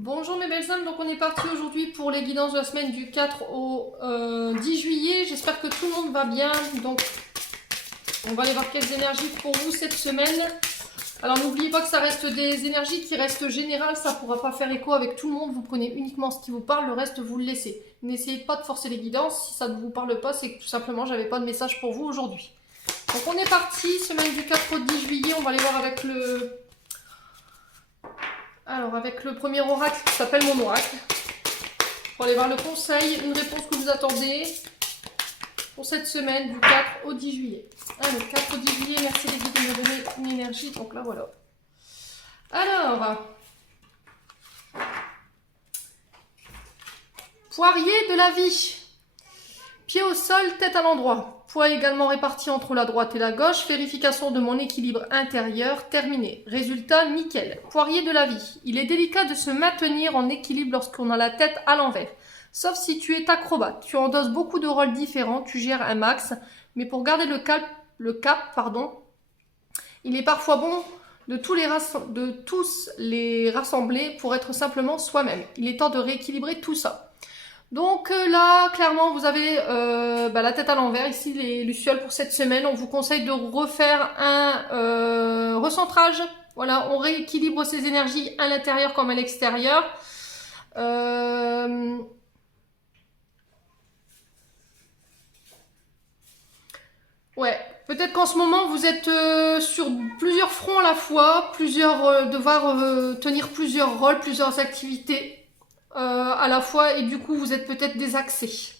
Bonjour mes belles âmes, donc on est parti aujourd'hui pour les guidances de la semaine du 4 au 10 juillet. J'espère que tout le monde va bien. Donc on va aller voir quelles énergies pour vous cette semaine. Alors n'oubliez pas que ça reste des énergies qui restent générales, ça ne pourra pas faire écho avec tout le monde. Vous prenez uniquement ce qui vous parle, le reste vous le laissez. N'essayez pas de forcer les guidances, si ça ne vous parle pas, c'est que tout simplement j'avais pas de message pour vous aujourd'hui. Donc on est parti, semaine du 4 au 10 juillet, on va aller voir avec le... Alors, avec le premier oracle qui s'appelle mon oracle, pour aller voir le conseil, une réponse que vous attendez pour cette semaine du 4 au 10 juillet. Alors, 4 au 10 juillet, merci les guides de me donner une énergie. Donc là, voilà. Alors, poirier de la vie. Pied au sol, tête à l'endroit. Poids également réparti entre la droite et la gauche. Vérification de mon équilibre intérieur. Terminé. Résultat, nickel. Poirier de la vie. Il est délicat de se maintenir en équilibre lorsqu'on a la tête à l'envers. Sauf si tu es acrobate. Tu endosses beaucoup de rôles différents. Tu gères un max. Mais pour garder le cap, il est parfois bon de tous les rassembler pour être simplement soi-même. Il est temps de rééquilibrer tout ça. Donc là, clairement, vous avez la tête à l'envers, ici les lucioles pour cette semaine. On vous conseille de refaire un recentrage. Voilà, on rééquilibre ses énergies à l'intérieur comme à l'extérieur. Ouais, peut-être qu'en ce moment, vous êtes sur plusieurs fronts à la fois, devoir tenir plusieurs rôles, plusieurs activités. À la fois et du coup vous êtes peut-être désaxé.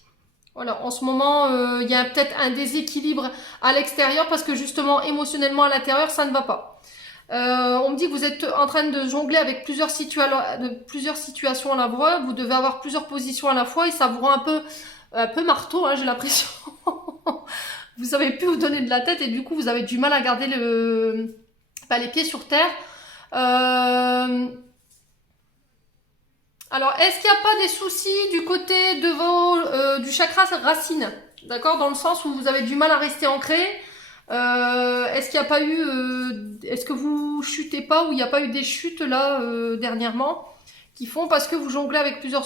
Voilà, en ce moment il y a peut-être un déséquilibre à l'extérieur parce que justement émotionnellement à l'intérieur ça ne va pas. On me dit que vous êtes en train de jongler avec plusieurs situations à la fois, vous devez avoir plusieurs positions à la fois et ça vous rend un peu marteau, hein, j'ai l'impression. Vous savez plus vous donner de la tête et du coup vous avez du mal à garder les pieds sur terre. Alors, est-ce qu'il n'y a pas des soucis du côté de du chakra racine? D'accord? Dans le sens où vous avez du mal à rester ancré. Est-ce qu'il n'y a pas eu... est-ce que vous chutez pas ou il n'y a pas eu des chutes là dernièrement qui font parce que vous jonglez avec plusieurs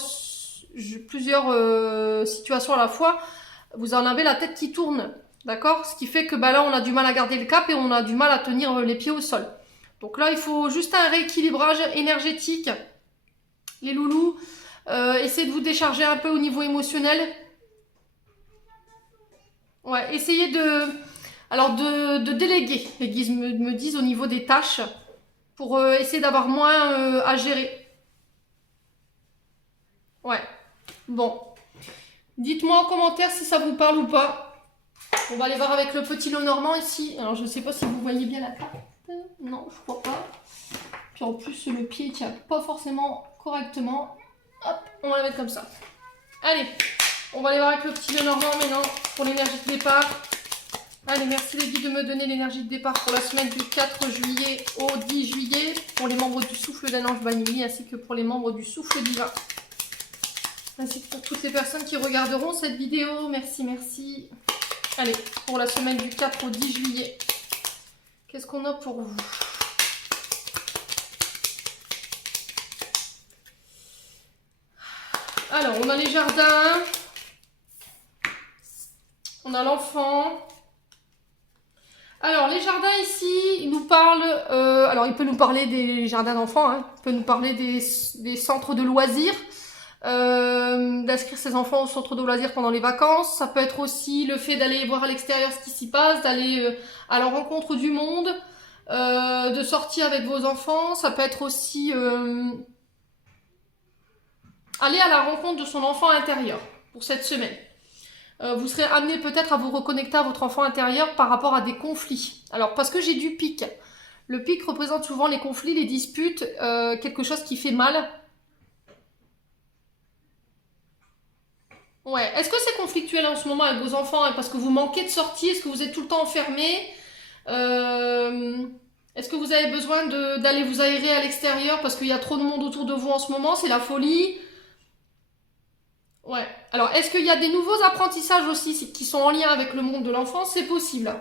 situations à la fois, vous en avez la tête qui tourne. D'accord? Ce qui fait que là, on a du mal à garder le cap et on a du mal à tenir les pieds au sol. Donc là, il faut juste un rééquilibrage énergétique. Les loulous, essayez de vous décharger un peu au niveau émotionnel. Ouais, essayez de déléguer, les guides me disent au niveau des tâches, pour essayer d'avoir moins à gérer. Ouais, bon. Dites-moi en commentaire si ça vous parle ou pas. On va aller voir avec le petit Lenormand ici. Alors, je ne sais pas si vous voyez bien la carte. Non, je crois pas. Puis en plus, le pied ne tient pas forcément correctement. Hop, on va la mettre comme ça. Allez, on va aller voir avec le petit Lenormand maintenant pour l'énergie de départ. Allez, merci les guides de me donner l'énergie de départ pour la semaine du 4 juillet au 10 juillet pour les membres du souffle d'un ange vanille ainsi que pour les membres du souffle divin. Ainsi que pour toutes les personnes qui regarderont cette vidéo. Merci, merci. Allez, pour la semaine du 4 au 10 juillet. Qu'est-ce qu'on a pour vous ? Alors, on a les jardins, on a l'enfant. Alors, les jardins ici, ils nous parlent... alors, il peut nous parler des jardins d'enfants, hein, il peut nous parler des centres de loisirs, d'inscrire ses enfants au centre de loisirs pendant les vacances. Ça peut être aussi le fait d'aller voir à l'extérieur ce qui s'y passe, d'aller à la rencontre du monde, de sortir avec vos enfants. Ça peut être aussi... aller à la rencontre de son enfant intérieur pour cette semaine. Vous serez amené peut-être à vous reconnecter à votre enfant intérieur par rapport à des conflits. Alors, parce que j'ai du pic. Le pic représente souvent les conflits, les disputes, quelque chose qui fait mal. Ouais. Est-ce que c'est conflictuel en ce moment avec vos enfants parce que vous manquez de sortie? Est-ce que vous êtes tout le temps enfermé? Est-ce que vous avez besoin d'aller vous aérer à l'extérieur parce qu'il y a trop de monde autour de vous en ce moment? C'est la folie. Ouais. Alors, est-ce qu'il y a des nouveaux apprentissages aussi qui sont en lien avec le monde de l'enfance? C'est possible.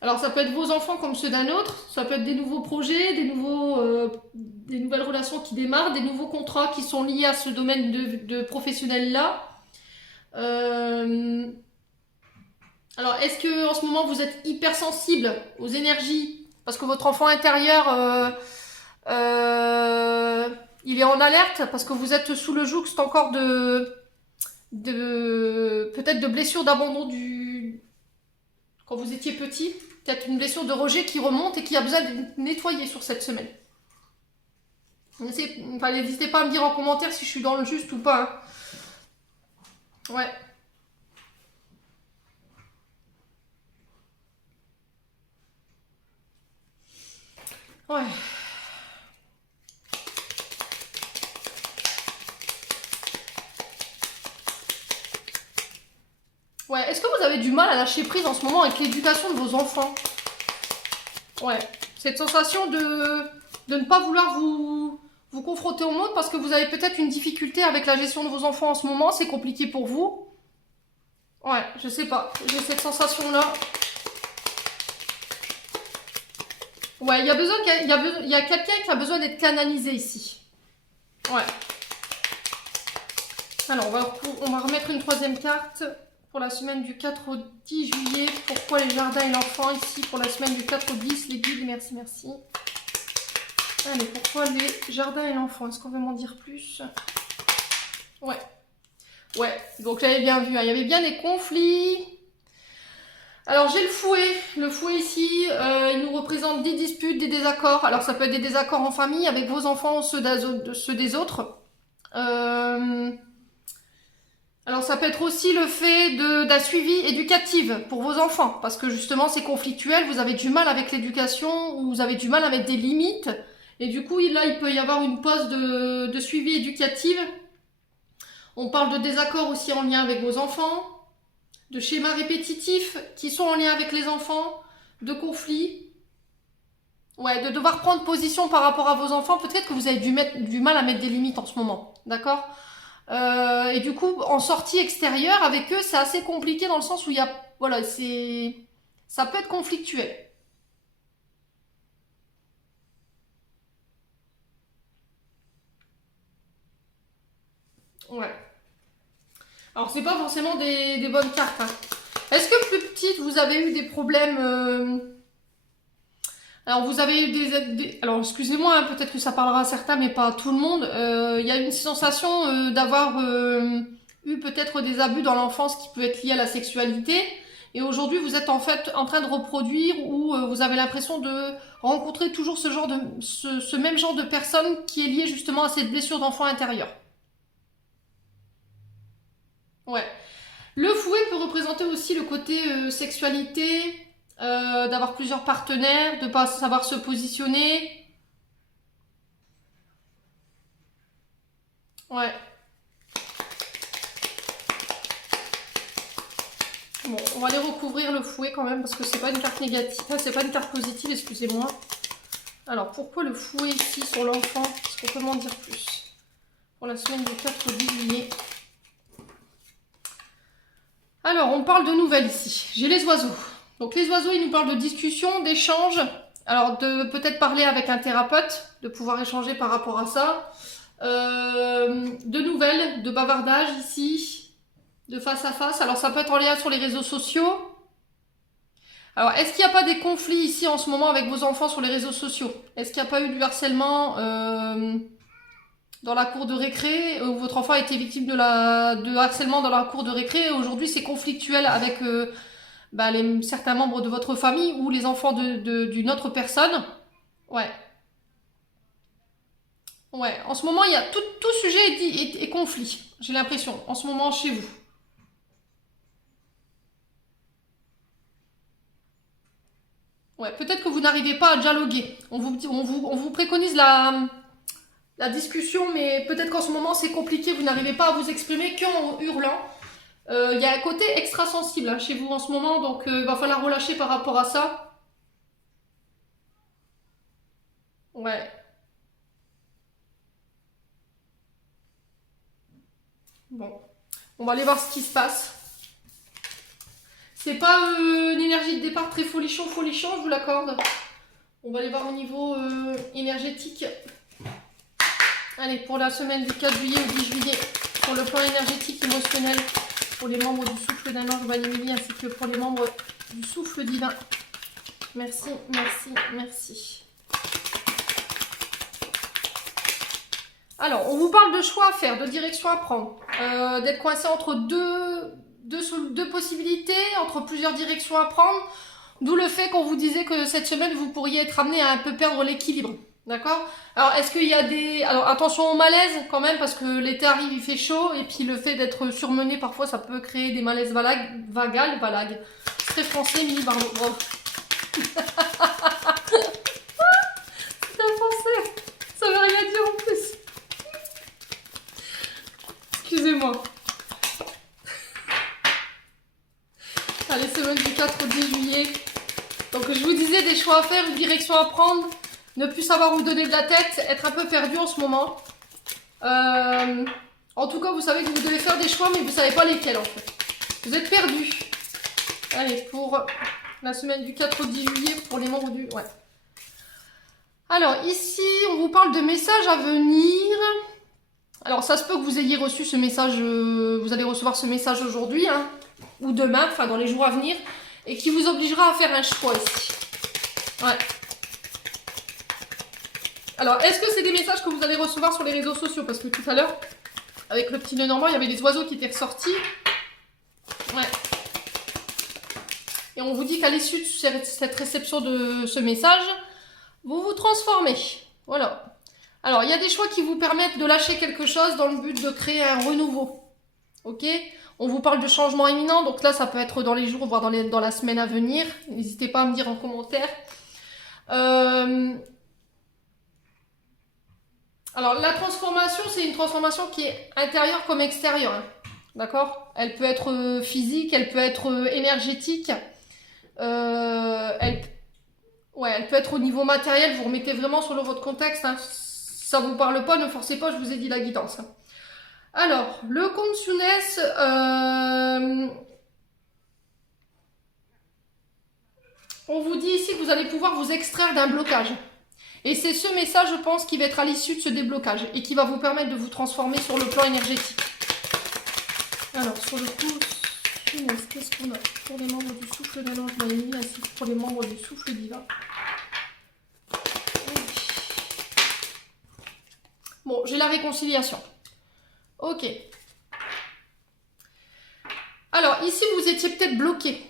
Alors ça peut être vos enfants comme ceux d'un autre, ça peut être des nouveaux projets, des nouvelles relations qui démarrent, des nouveaux contrats qui sont liés à ce domaine de professionnel-là. Euh, alors est-ce que en ce moment vous êtes hypersensible aux énergies parce que votre enfant intérieur il est en alerte parce que vous êtes sous le joug encore de peut-être de blessures d'abandon quand vous étiez petit, peut-être une blessure de rejet qui remonte et qui a besoin d'être nettoyée sur cette semaine. Enfin, n'hésitez pas à me dire en commentaire si je suis dans le juste ou pas. Hein. Ouais. Ouais. Ouais. Est-ce que vous avez du mal à lâcher prise en ce moment avec l'éducation de vos enfants? Ouais. Cette sensation de ne pas vouloir vous confronter au monde parce que vous avez peut-être une difficulté avec la gestion de vos enfants en ce moment, c'est compliqué pour vous. Ouais, je sais pas. J'ai cette sensation-là. Ouais, il y a quelqu'un qui a besoin d'être canalisé ici. Ouais. Alors, on va remettre une troisième carte pour la semaine du 4 au 10 juillet. Pourquoi les jardins et l'enfant ici pour la semaine du 4 au 10, les guides, merci, merci. Allez, pourquoi les jardins et l'enfant? Est-ce qu'on veut m'en dire plus? Ouais. Ouais, donc j'avais bien vu, hein. Il y avait bien des conflits. Alors j'ai le fouet. Le fouet ici, il nous représente des disputes, des désaccords. Alors ça peut être des désaccords en famille avec vos enfants ou ceux des autres. Alors ça peut être aussi le fait d'un suivi éducatif pour vos enfants. Parce que justement c'est conflictuel, vous avez du mal avec l'éducation ou vous avez du mal à mettre des limites. Et du coup là il peut y avoir une pause de suivi éducatif. On parle de désaccords aussi en lien avec vos enfants. De schémas répétitifs qui sont en lien avec les enfants, de conflits, ouais, de devoir prendre position par rapport à vos enfants. Peut-être que vous avez du mal à mettre des limites en ce moment, d'accord? Et du coup, en sortie extérieure avec eux, c'est assez compliqué dans le sens où il y a, voilà, ça peut être conflictuel. Ouais. Alors c'est pas forcément des bonnes cartes. Hein. Est-ce que plus petite, vous avez eu des problèmes Alors vous avez eu alors excusez-moi, hein, peut-être que ça parlera à certains, mais pas à tout le monde. Il y a une sensation d'avoir eu peut-être des abus dans l'enfance qui peut être lié à la sexualité. Et aujourd'hui, vous êtes en fait en train de reproduire ou vous avez l'impression de rencontrer toujours ce même genre de personne qui est lié justement à cette blessure d'enfant intérieur. Ouais. Le fouet peut représenter aussi le côté sexualité, d'avoir plusieurs partenaires, de pas savoir se positionner. Ouais. Bon, on va aller recouvrir le fouet quand même parce que c'est pas une carte négative, enfin, c'est pas une carte positive, excusez-moi. Alors pourquoi le fouet ici sur l'enfant? Est-ce qu'on peut m'en dire plus? Pour la semaine du 4 au 10 juillet. Alors on parle de nouvelles ici. J'ai les oiseaux. Donc les oiseaux, ils nous parlent de discussion, d'échange. Alors de peut-être parler avec un thérapeute, de pouvoir échanger par rapport à ça. De nouvelles, de bavardage ici, de face à face. Alors ça peut être en lien sur les réseaux sociaux. Alors est-ce qu'il n'y a pas des conflits ici en ce moment avec vos enfants sur les réseaux sociaux? Est-ce qu'il n'y a pas eu du harcèlement dans la cour de récré où votre enfant a été victime de harcèlement dans la cour de récré et aujourd'hui c'est conflictuel avec certains membres de votre famille ou les enfants d'une autre personne? Ouais. Ouais, en ce moment, il y a tout sujet est conflit, j'ai l'impression, en ce moment chez vous. Ouais, peut-être que vous n'arrivez pas à dialoguer. On vous préconise la discussion, mais peut-être qu'en ce moment c'est compliqué, vous n'arrivez pas à vous exprimer qu'en hurlant. Il y a un côté extra sensible hein, chez vous en ce moment, donc il va falloir relâcher par rapport à ça. Ouais, bon, on va aller voir ce qui se passe. C'est pas une énergie de départ très folichon, je vous l'accorde. On va aller voir au niveau énergétique. Allez, pour la semaine du 4 juillet au 10 juillet, pour le plan énergétique émotionnel, pour les membres du souffle d'un ange Valérie, ainsi que pour les membres du souffle divin. Merci, merci, merci. Alors, on vous parle de choix à faire, de direction à prendre, d'être coincé entre deux possibilités, entre plusieurs directions à prendre, d'où le fait qu'on vous disait que cette semaine, vous pourriez être amené à un peu perdre l'équilibre. D'accord? Alors, est-ce qu'il y a des... Alors, attention au malaise quand même, parce que l'été arrive, il fait chaud, et puis le fait d'être surmené, parfois, ça peut créer des malaises valagues. C'est très français, Mimi Barlow. Bravo. C'est un français. Ça veut rien dire en plus. Excusez-moi. Allez, semaine du 4 au 10 juillet. Donc, je vous disais des choix à faire, une direction à prendre. Ne plus savoir où donner de la tête, être un peu perdu en ce moment. En tout cas, vous savez que vous devez faire des choix, mais vous ne savez pas lesquels en fait. Vous êtes perdu. Allez, pour la semaine du 4 au 10 juillet, pour les membres du... Ouais. Alors, ici, on vous parle de messages à venir. Alors, ça se peut que vous ayez reçu ce message, vous allez recevoir ce message aujourd'hui, hein, ou demain, enfin dans les jours à venir, et qui vous obligera à faire un choix ici. Ouais. Alors, est-ce que c'est des messages que vous allez recevoir sur les réseaux sociaux? Parce que tout à l'heure, avec le petit nœud normand, il y avait des oiseaux qui étaient ressortis. Ouais. Et on vous dit qu'à l'issue de cette réception de ce message, vous vous transformez. Voilà. Alors, il y a des choix qui vous permettent de lâcher quelque chose dans le but de créer un renouveau. Ok? On vous parle de changement imminent, donc là, ça peut être dans les jours, voire dans la semaine à venir. N'hésitez pas à me dire en commentaire. Alors, la transformation, c'est une transformation qui est intérieure comme extérieure. Hein. D'accord? Elle peut être physique, elle peut être énergétique. Elle peut être au niveau matériel. Vous remettez vraiment selon votre contexte. Hein. Ça ne vous parle pas, ne forcez pas, je vous ai dit la guidance. Hein. Alors, le consciousness... on vous dit ici que vous allez pouvoir vous extraire d'un blocage. Et c'est ce message, je pense, qui va être à l'issue de ce déblocage et qui va vous permettre de vous transformer sur le plan énergétique. Alors, sur le coup, qu'est-ce qu'on a pour les membres du souffle d'un ange Valérie, ainsi que pour les membres du souffle divin. Bon, j'ai la réconciliation. Ok. Alors, ici, vous étiez peut-être bloqué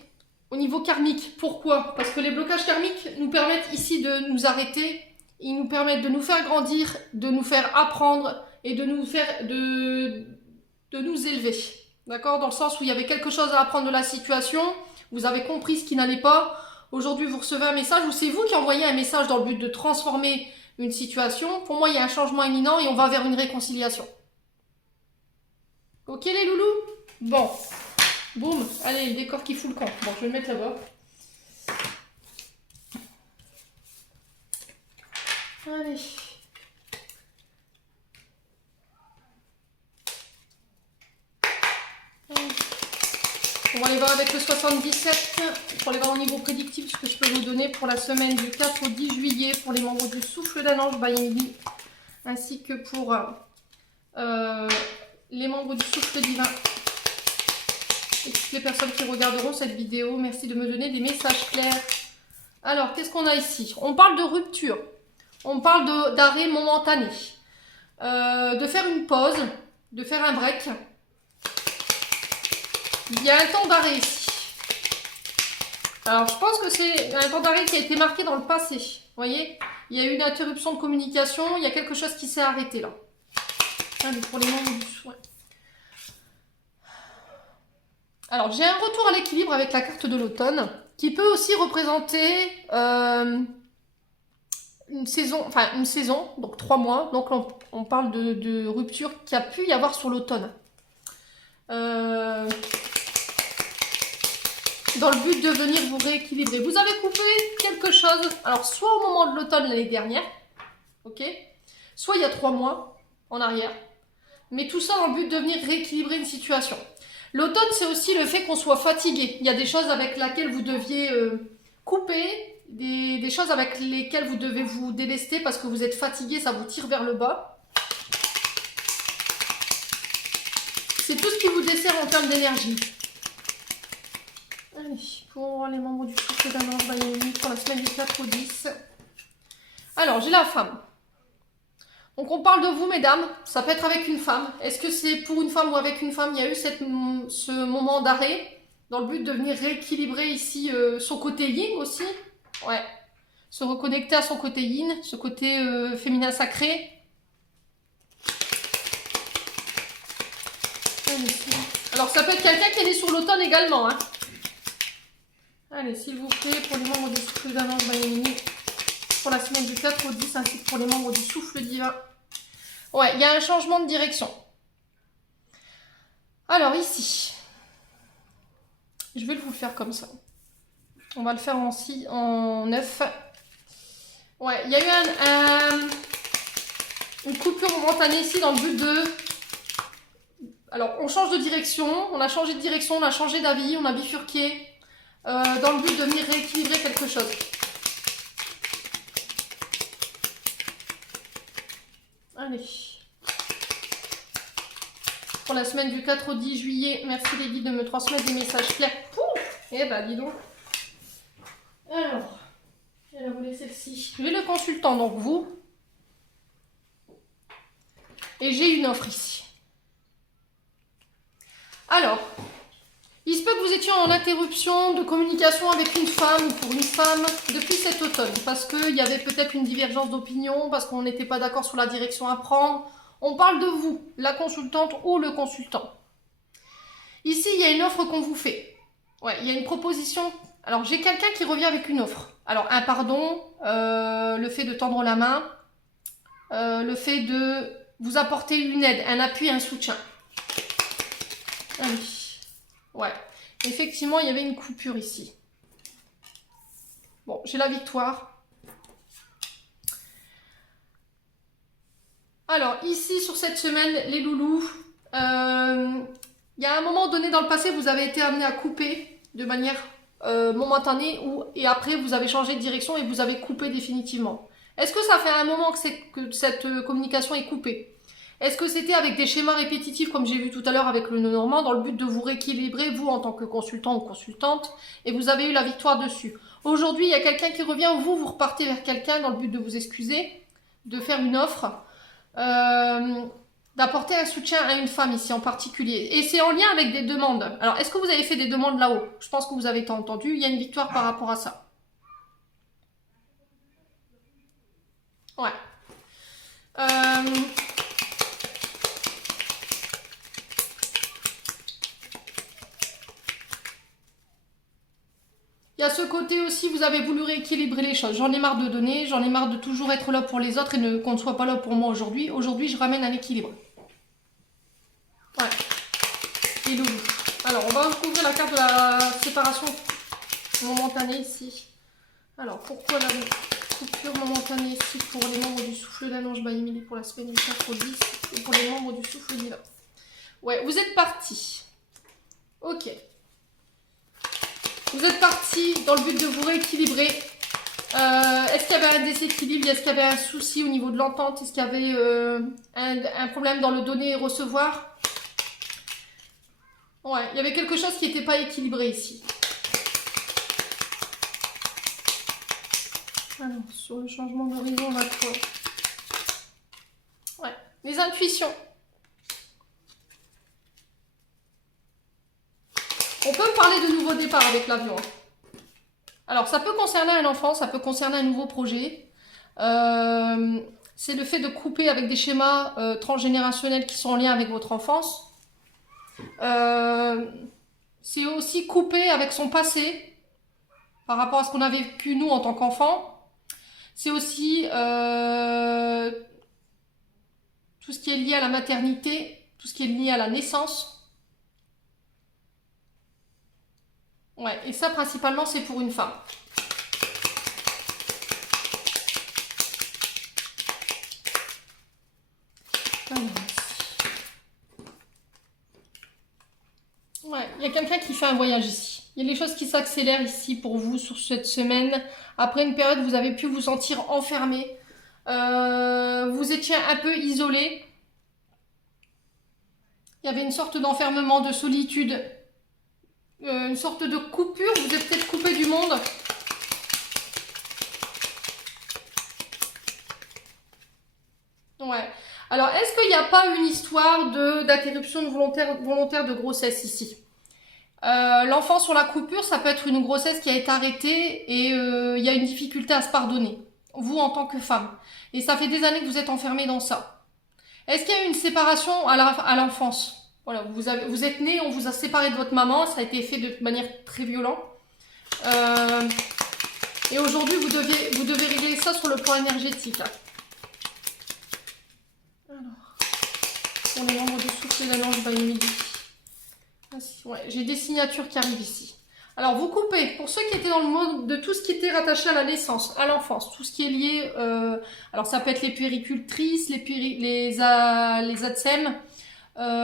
au niveau karmique. Pourquoi? Parce que les blocages karmiques nous permettent ici de nous arrêter. Ils nous permettent de nous faire grandir, de nous faire apprendre et de nous faire de nous élever. D'accord? Dans le sens où il y avait quelque chose à apprendre de la situation, vous avez compris ce qui n'allait pas. Aujourd'hui, vous recevez un message ou c'est vous qui envoyez un message dans le but de transformer une situation. Pour moi, il y a un changement imminent et on va vers une réconciliation. Ok les loulous? Bon. Boum. Allez, le décor qui fout le camp. Bon, je vais le mettre là-bas. Allez. On va aller voir avec le 77 pour aller voir au niveau prédictif ce que je peux vous donner pour la semaine du 4 au 10 juillet pour les membres du souffle d'un ange by Emily, ainsi que pour les membres du souffle divin et toutes les personnes qui regarderont cette vidéo. Merci de me donner des messages clairs. Alors, qu'est-ce qu'on a ici? On parle de rupture. On parle d'arrêt momentané, de faire une pause, de faire un break. Il y a un temps d'arrêt ici. Alors, je pense que c'est un temps d'arrêt qui a été marqué dans le passé. Vous voyez? Il y a eu une interruption de communication, il y a quelque chose qui s'est arrêté là. Allez, pour les membres du soin. Alors, j'ai un retour à l'équilibre avec la carte de l'automne, qui peut aussi représenter... une saison, donc 3 mois, donc on parle de rupture qu'il y a pu y avoir sur l'automne. Dans le but de venir vous rééquilibrer. Vous avez coupé quelque chose, alors soit au moment de l'automne l'année dernière, ok, soit il y a 3 mois en arrière, mais tout ça dans le but de venir rééquilibrer une situation. L'automne, c'est aussi le fait qu'on soit fatigué. Il y a des choses avec lesquelles vous deviez couper, des choses avec lesquelles vous devez vous délester parce que vous êtes fatigué, ça vous tire vers le bas. C'est tout ce qui vous dessert en termes d'énergie. Allez, pour les membres du souffle d'un ange Bayani pour la semaine du 4 au 10. Alors, j'ai la femme. Donc, on parle de vous, mesdames. Ça peut être avec une femme. Est-ce que c'est pour une femme ou avec une femme? Il y a eu ce moment d'arrêt dans le but de venir rééquilibrer ici son côté yin aussi. Ouais. Se reconnecter à son côté yin, ce côté féminin sacré. Alors, ça peut être quelqu'un qui est né sur l'automne également, hein. Allez, s'il vous plaît, pour les membres du souffle d'un ange Bayani, pour la semaine du 4 au 10, ainsi que pour les membres du souffle divin. Ouais, il y a un changement de direction. Alors, ici, je vais vous le faire comme ça. On va le faire en 9. Ouais, il y a eu une coupure momentanée ici dans le but de... Alors, on change de direction, on a changé de direction, on a changé d'avis, on a bifurqué. Dans le but de venir rééquilibrer quelque chose. Allez. Pour la semaine du 4 au 10 juillet, merci les guides de me transmettre des messages clairs. Pouf. Eh ben, dis donc. Alors, je vais vous laisser celle-ci. J'ai le consultant, donc vous. Et j'ai une offre ici. Alors, il se peut que vous étiez en interruption de communication avec une femme ou pour une femme depuis cet automne, parce qu'il y avait peut-être une divergence d'opinion, parce qu'on n'était pas d'accord sur la direction à prendre. On parle de vous, la consultante ou le consultant. Ici, il y a une offre qu'on vous fait. Ouais, il y a une proposition. Alors, j'ai quelqu'un qui revient avec une offre. Alors, un pardon, le fait de tendre la main, le fait de vous apporter une aide, un appui, un soutien. Allez. Ouais, effectivement, il y avait une coupure ici. Bon, j'ai la victoire. Alors, ici, sur cette semaine, les loulous, il y a un moment donné dans le passé, vous avez été amené à couper de manière momentanée et après, vous avez changé de direction et vous avez coupé définitivement. Est-ce que ça fait un moment que cette communication est coupée? Est-ce que c'était avec des schémas répétitifs, comme j'ai vu tout à l'heure avec le nœud normand, dans le but de vous rééquilibrer, vous, en tant que consultant ou consultante, et vous avez eu la victoire dessus? Aujourd'hui, il y a quelqu'un qui revient, vous repartez vers quelqu'un dans le but de vous excuser, de faire une offre, d'apporter un soutien à une femme ici en particulier. Et c'est en lien avec des demandes. Alors, est-ce que vous avez fait des demandes là-haut? Je pense que vous avez été entendu. Il y a une victoire par rapport à ça. Ouais. Il y a ce côté aussi, vous avez voulu rééquilibrer les choses. J'en ai marre de donner, j'en ai marre de toujours être là pour les autres et qu'on ne soit pas là pour moi aujourd'hui. Aujourd'hui, je ramène un équilibre. Ouais. Et loulou. Alors, on va recouvrir la carte de la séparation momentanée ici. Alors, pourquoi la coupure momentanée ici pour les membres du souffle d'un ange Bayemili pour la semaine du 4 au 10 et pour les membres du souffle divin? Ouais, vous êtes partis. Ok. Vous êtes partis dans le but de vous rééquilibrer. Est-ce qu'il y avait un déséquilibre? Est-ce qu'il y avait un souci au niveau de l'entente? Est-ce qu'il y avait un problème dans le donner et recevoir? Ouais, il y avait quelque chose qui n'était pas équilibré ici. Alors, sur le changement d'horizon, on a quoi? Ouais, les intuitions. On peut parler de nouveau départ avec l'avion. Alors, ça peut concerner un enfant, ça peut concerner un nouveau projet. C'est le fait de couper avec des schémas transgénérationnels qui sont en lien avec votre enfance. C'est aussi couper avec son passé par rapport à ce qu'on a vécu nous en tant qu'enfant. C'est aussi tout ce qui est lié à la maternité, tout ce qui est lié à la naissance. Ouais, et ça principalement c'est pour une femme. y a quelqu'un qui fait un voyage ici. Il y a des choses qui s'accélèrent ici pour vous sur cette semaine. Après une période, vous avez pu vous sentir enfermé. Vous étiez un peu isolé. Il y avait une sorte d'enfermement, de solitude. Une sorte de coupure. Vous êtes peut-être coupé du monde. Ouais. Alors, est-ce qu'il n'y a pas une histoire d'interruption volontaire de grossesse ici? L'enfant sur la coupure, ça peut être une grossesse qui a été arrêtée et il y a une difficulté à se pardonner, vous en tant que femme. Et ça fait des années que vous êtes enfermée dans ça. Est-ce qu'il y a eu une séparation à l'enfance? Voilà, vous êtes né, on vous a séparé de votre maman, ça a été fait de manière très violente. Et aujourd'hui, vous devez régler ça sur le plan énergétique. Alors, pour les membres du souffle de l'ange Baïmidi. Ouais, j'ai des signatures qui arrivent ici. Alors, vous coupez, pour ceux qui étaient dans le mode de tout ce qui était rattaché à la naissance, à l'enfance, tout ce qui est lié, alors ça peut être les puéricultrices, les ATSEM,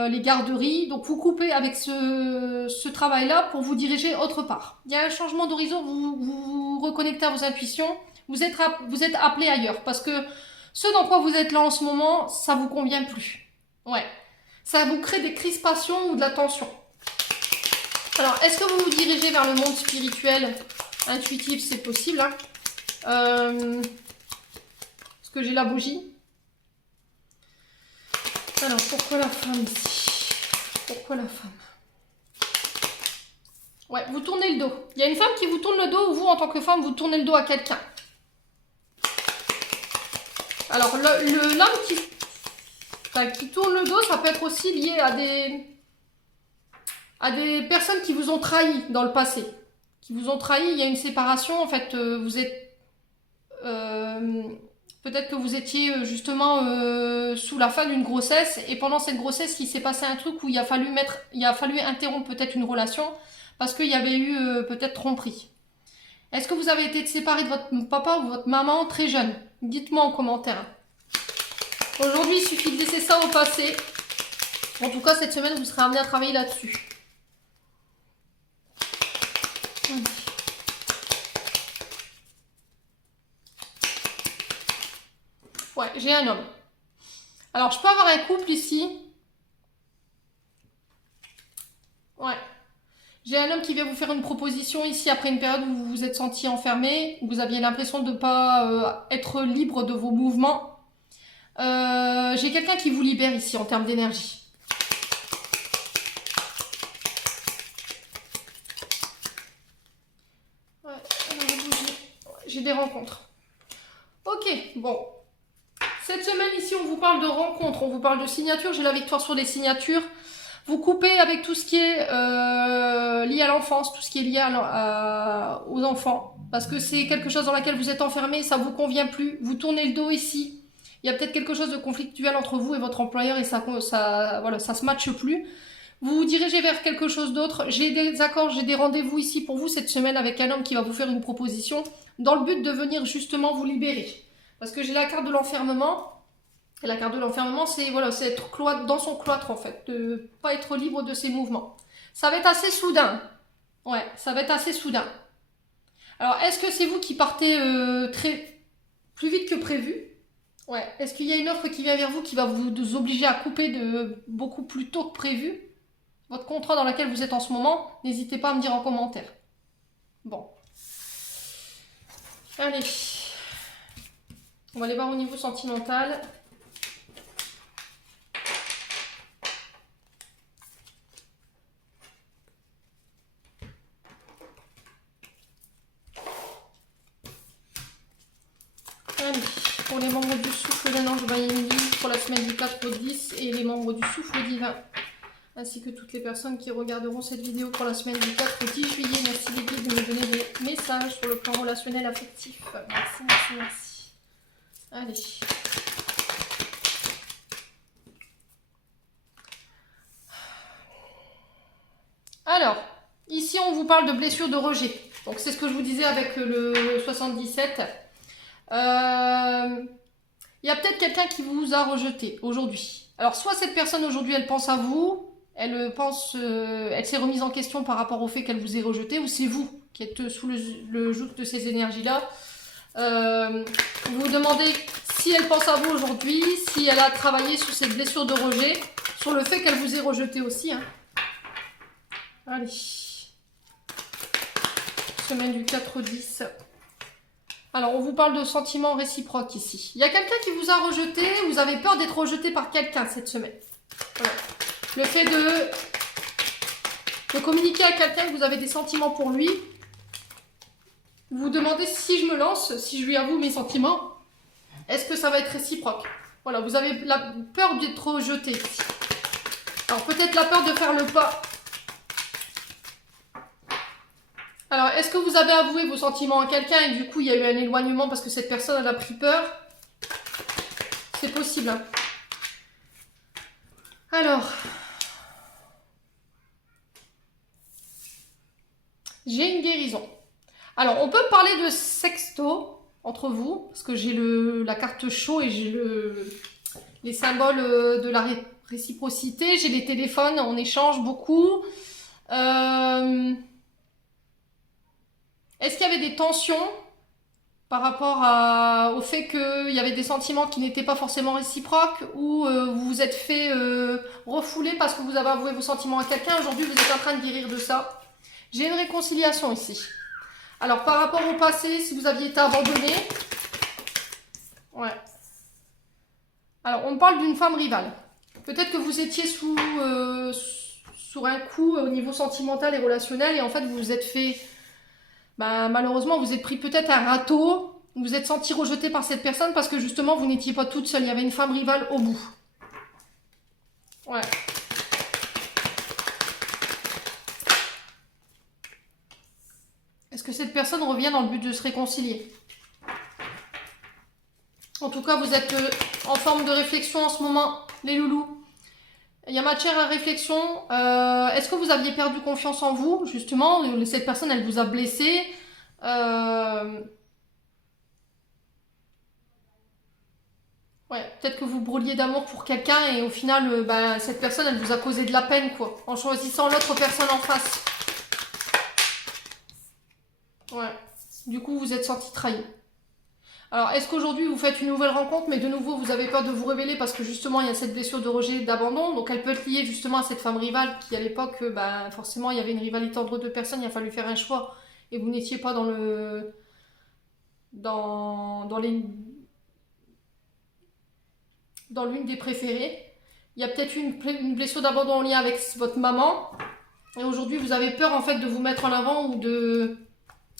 les garderies. Donc, vous coupez avec ce travail-là pour vous diriger autre part. Il y a un changement d'horizon, vous vous reconnectez à vos intuitions, vous êtes appelé ailleurs. Parce que ce dans quoi vous êtes là en ce moment, ça vous convient plus. Ouais. Ça vous crée des crispations ou de la tension. Alors, est-ce que vous vous dirigez vers le monde spirituel, intuitif, c'est possible, hein. Est-ce que j'ai la bougie? Alors, pourquoi la femme ici? Pourquoi la femme? Ouais, vous tournez le dos. Il y a une femme qui vous tourne le dos ou vous, en tant que femme, vous tournez le dos à quelqu'un. Alors, l'homme qui tourne le dos, ça peut être aussi lié à des personnes qui vous ont trahi dans le passé. Qui vous ont trahi, il y a une séparation, en fait, vous êtes... peut-être que vous étiez justement sous la fin d'une grossesse et pendant cette grossesse, il s'est passé un truc où il a fallu interrompre peut-être une relation parce qu'il y avait eu peut-être tromperie. Est-ce que vous avez été séparé de votre papa ou votre maman très jeune? Dites-moi en commentaire. Aujourd'hui, il suffit de laisser ça au passé. En tout cas, cette semaine, vous serez amené à travailler là-dessus. Ouais, j'ai un homme. Alors, je peux avoir un couple ici. Ouais. J'ai un homme qui vient vous faire une proposition ici après une période où vous vous êtes senti enfermé, où vous aviez l'impression de ne pas être libre de vos mouvements. J'ai quelqu'un qui vous libère ici en termes d'énergie. Ouais, j'ai des rencontres. Ok, bon. Cette semaine ici, on vous parle de rencontres, on vous parle de signatures. J'ai la victoire sur les signatures. Vous coupez avec tout ce qui est lié à l'enfance, tout ce qui est lié aux enfants. Parce que c'est quelque chose dans lequel vous êtes enfermé, ça ne vous convient plus. Vous tournez le dos ici. Il y a peut-être quelque chose de conflictuel entre vous et votre employeur et voilà, ça se matche plus. Vous vous dirigez vers quelque chose d'autre. J'ai des accords, j'ai des rendez-vous ici pour vous cette semaine avec un homme qui va vous faire une proposition dans le but de venir justement vous libérer. Parce que j'ai la carte de l'enfermement. Et la carte de l'enfermement, c'est voilà, être dans son cloître en fait, de pas être libre de ses mouvements. Ça va être assez soudain. Ouais, ça va être assez soudain. Alors, est-ce que c'est vous qui partez plus vite que prévu? Ouais. Est-ce qu'il y a une offre qui vient vers vous qui va vous obliger à couper de beaucoup plus tôt que prévu? Votre contrat dans lequel vous êtes en ce moment, n'hésitez pas à me dire en commentaire. Bon. Allez. On va aller voir au niveau sentimental. Allez, pour les membres du souffle d'un ange Baïmidi pour la semaine du 4 au 10 et les membres du souffle divin, ainsi que toutes les personnes qui regarderont cette vidéo pour la semaine du 4 au 10 juillet. Merci les guides de me donner des messages sur le plan relationnel affectif. Merci, merci, merci. Allez. Alors, ici on vous parle de blessure de rejet. Donc c'est ce que je vous disais avec le 77. Il y a peut-être quelqu'un qui vous a rejeté aujourd'hui. Alors soit cette personne aujourd'hui elle pense à vous, elle pense, elle s'est remise en question par rapport au fait qu'elle vous ait rejeté, ou c'est vous qui êtes sous le joug de ces énergies-là. Vous vous demandez si elle pense à vous aujourd'hui, si elle a travaillé sur cette blessure de rejet, sur le fait qu'elle vous ait rejeté aussi. Hein. Allez. Semaine du 4-10. Alors, on vous parle de sentiments réciproques ici. Il y a quelqu'un qui vous a rejeté, vous avez peur d'être rejeté par quelqu'un cette semaine. Voilà. Le fait de communiquer à quelqu'un que vous avez des sentiments pour lui, vous vous demandez si je me lance, si je lui avoue mes sentiments, est-ce que ça va être réciproque? Voilà, vous avez la peur d'être rejeté ici. Alors, peut-être la peur de faire le pas. Alors, est-ce que vous avez avoué vos sentiments à quelqu'un et du coup, il y a eu un éloignement parce que cette personne, elle a pris peur? C'est possible. Hein. Alors, j'ai une guérison. Alors, on peut parler de sexto entre vous, parce que j'ai la carte chaud et j'ai les symboles de la réciprocité. J'ai les téléphones, on échange beaucoup. Est-ce qu'il y avait des tensions par rapport au fait qu'il y avait des sentiments qui n'étaient pas forcément réciproques, ou vous vous êtes fait refouler parce que vous avez avoué vos sentiments à quelqu'un? Aujourd'hui, vous êtes en train de guérir de ça. J'ai une réconciliation ici. Alors, par rapport au passé, si vous aviez été abandonné... Ouais. Alors, on parle d'une femme rivale. Peut-être que vous étiez sur un coup au niveau sentimental et relationnel, et en fait, vous vous êtes fait... Bah, malheureusement, vous êtes pris peut-être un râteau, vous vous êtes senti rejeté par cette personne parce que justement, vous n'étiez pas toute seule. Il y avait une femme rivale au bout. Ouais. Est-ce que cette personne revient dans le but de se réconcilier? En tout cas, vous êtes en forme de réflexion en ce moment, les loulous. Il y a matière à réflexion. Est-ce que vous aviez perdu confiance en vous, justement? Cette personne, elle vous a blessé. Ouais, peut-être que vous brûliez d'amour pour quelqu'un et au final, cette personne, elle vous a causé de la peine, quoi. En choisissant l'autre personne en face. Ouais. Du coup, vous êtes senti trahi. Alors, est-ce qu'aujourd'hui, vous faites une nouvelle rencontre, mais de nouveau, vous avez peur de vous révéler parce que justement, il y a cette blessure de rejet, d'abandon. Donc, elle peut être liée justement à cette femme rivale qui, à l'époque, forcément, il y avait une rivalité entre deux personnes, il a fallu faire un choix. Et vous n'étiez pas dans l'une des préférées. Il y a peut-être une blessure d'abandon en lien avec votre maman. Et aujourd'hui, vous avez peur, en fait, de vous mettre en avant ou de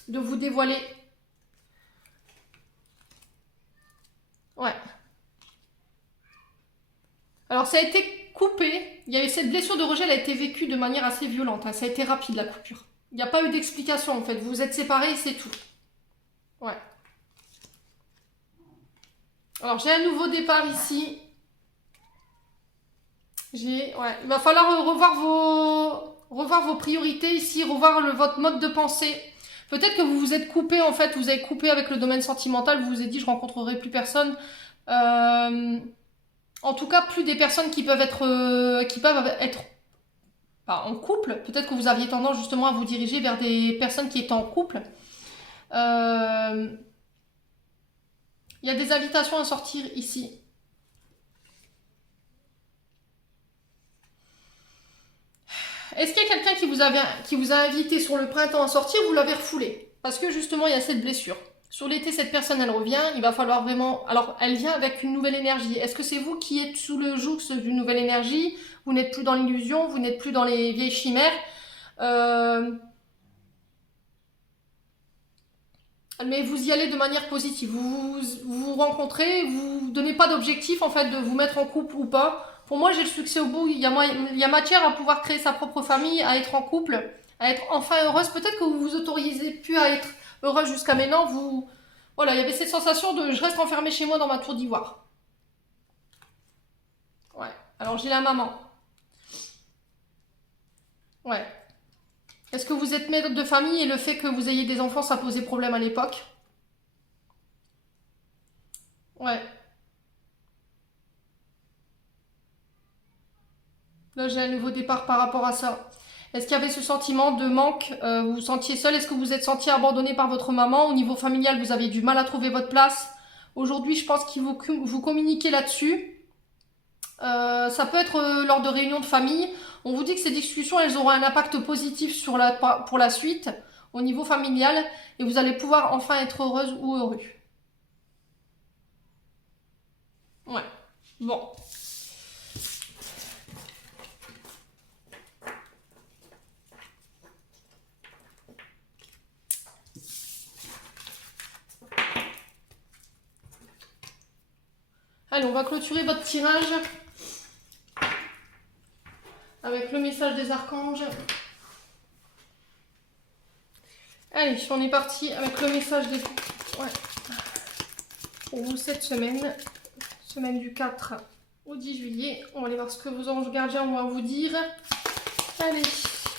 vous dévoiler. Ouais. Alors, ça a été coupé. Il y avait cette blessure de rejet, elle a été vécue de manière assez violente. Hein. Ça a été rapide, la coupure. Il n'y a pas eu d'explication, en fait. Vous vous êtes séparés et c'est tout. Ouais. Alors, j'ai un nouveau départ ici. Ouais. Il va falloir revoir vos priorités ici, revoir votre mode de pensée. Peut-être que vous vous êtes coupé, en fait. Vous avez coupé avec le domaine sentimental. Vous vous êtes dit, je rencontrerai plus personne. En tout cas, plus des personnes qui peuvent être en couple. Peut-être que vous aviez tendance justement à vous diriger vers des personnes qui étaient en couple. Il y a des invitations à sortir ici. Est-ce qu'il y a quelqu'un qui vous a invité sur le printemps à sortir, vous l'avez refoulé? Parce que justement, il y a cette blessure. Sur l'été, cette personne, elle revient. Il va falloir vraiment... Alors, elle vient avec une nouvelle énergie. Est-ce que c'est vous qui êtes sous le joug d'une nouvelle énergie? Vous n'êtes plus dans l'illusion, vous n'êtes plus dans les vieilles chimères. Mais vous y allez de manière positive. Vous vous rencontrez, vous ne donnez pas d'objectif, en fait, de vous mettre en couple ou pas. Pour moi, j'ai le succès au bout. Il y a matière à pouvoir créer sa propre famille, à être en couple, à être enfin heureuse. Peut-être que vous vous autorisez plus à être heureuse jusqu'à maintenant. Voilà, il y avait cette sensation de je reste enfermée chez moi dans ma tour d'ivoire. Ouais. Alors j'ai la maman. Ouais. Est-ce que vous êtes mère de famille et le fait que vous ayez des enfants, ça posait problème à l'époque? Ouais. Là, j'ai un nouveau départ par rapport à ça. Est-ce qu'il y avait ce sentiment de manque? Vous vous sentiez seul? Est-ce que vous vous êtes senti abandonné par votre maman? Au niveau familial, vous avez du mal à trouver votre place? Aujourd'hui, je pense qu'il vous communiquez là-dessus. Ça peut être lors de réunions de famille. On vous dit que ces discussions, elles auront un impact positif pour la suite, au niveau familial, et vous allez pouvoir enfin être heureuse ou heureux. Ouais. Bon. Allez, on va clôturer votre tirage avec le message des archanges. Allez, on est parti avec le message des... Ouais. Pour vous cette semaine, semaine du 4 au 10 juillet. On va aller voir ce que vos anges gardiens vont vous dire. Allez,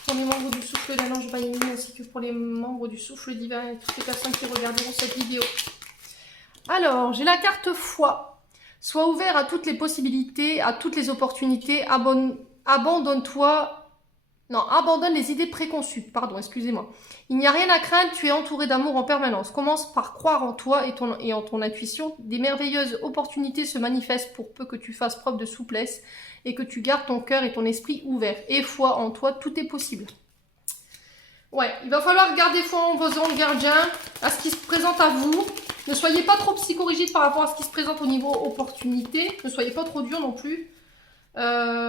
pour les membres du souffle d'un ange Bayani, ainsi que pour les membres du souffle divin et toutes les personnes qui regarderont cette vidéo. Alors, j'ai la carte foi. Sois ouvert à toutes les possibilités, à toutes les opportunités. Abandonne-toi. Non, abandonne les idées préconçues. Pardon, excusez-moi. Il n'y a rien à craindre, tu es entouré d'amour en permanence. Commence par croire en toi et en ton intuition. Des merveilleuses opportunités se manifestent pour peu que tu fasses preuve de souplesse et que tu gardes ton cœur et ton esprit ouverts. Et foi en toi, tout est possible. Ouais, il va falloir garder foi en vos anges gardiens, à ce qui se présente à vous. Ne soyez pas trop psychorigide par rapport à ce qui se présente au niveau opportunité. Ne soyez pas trop dur non plus. Allez.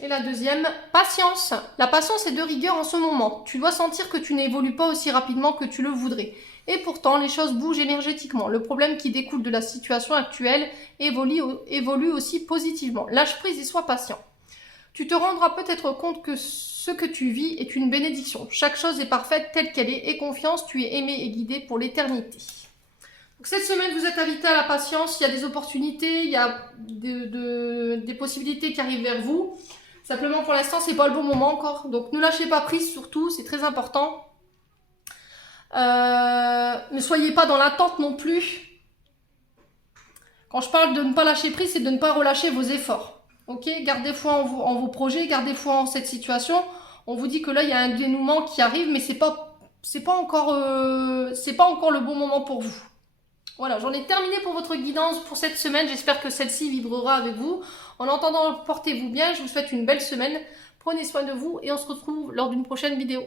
Et la deuxième, patience. La patience est de rigueur en ce moment. Tu dois sentir que tu n'évolues pas aussi rapidement que tu le voudrais. Et pourtant, les choses bougent énergétiquement. Le problème qui découle de la situation actuelle évolue aussi positivement. Lâche prise et sois patient. Tu te rendras peut-être compte que ce que tu vis est une bénédiction. Chaque chose est parfaite telle qu'elle est. Aie confiance, tu es aimé et guidé pour l'éternité. Donc cette semaine, vous êtes invité à la patience. Il y a des opportunités, il y a des possibilités qui arrivent vers vous. Simplement, pour l'instant, c'est pas le bon moment encore. Donc, ne lâchez pas prise, surtout, c'est très important. Ne soyez pas dans l'attente non plus. Quand je parle de ne pas lâcher prise, c'est de ne pas relâcher vos efforts. Ok, gardez foi en vos projets, gardez foi en cette situation. On vous dit que là, il y a un dénouement qui arrive, mais c'est pas encore le bon moment pour vous. Voilà, j'en ai terminé pour votre guidance pour cette semaine. J'espère que celle-ci vibrera avec vous. En attendant, portez-vous bien. Je vous souhaite une belle semaine. Prenez soin de vous et on se retrouve lors d'une prochaine vidéo.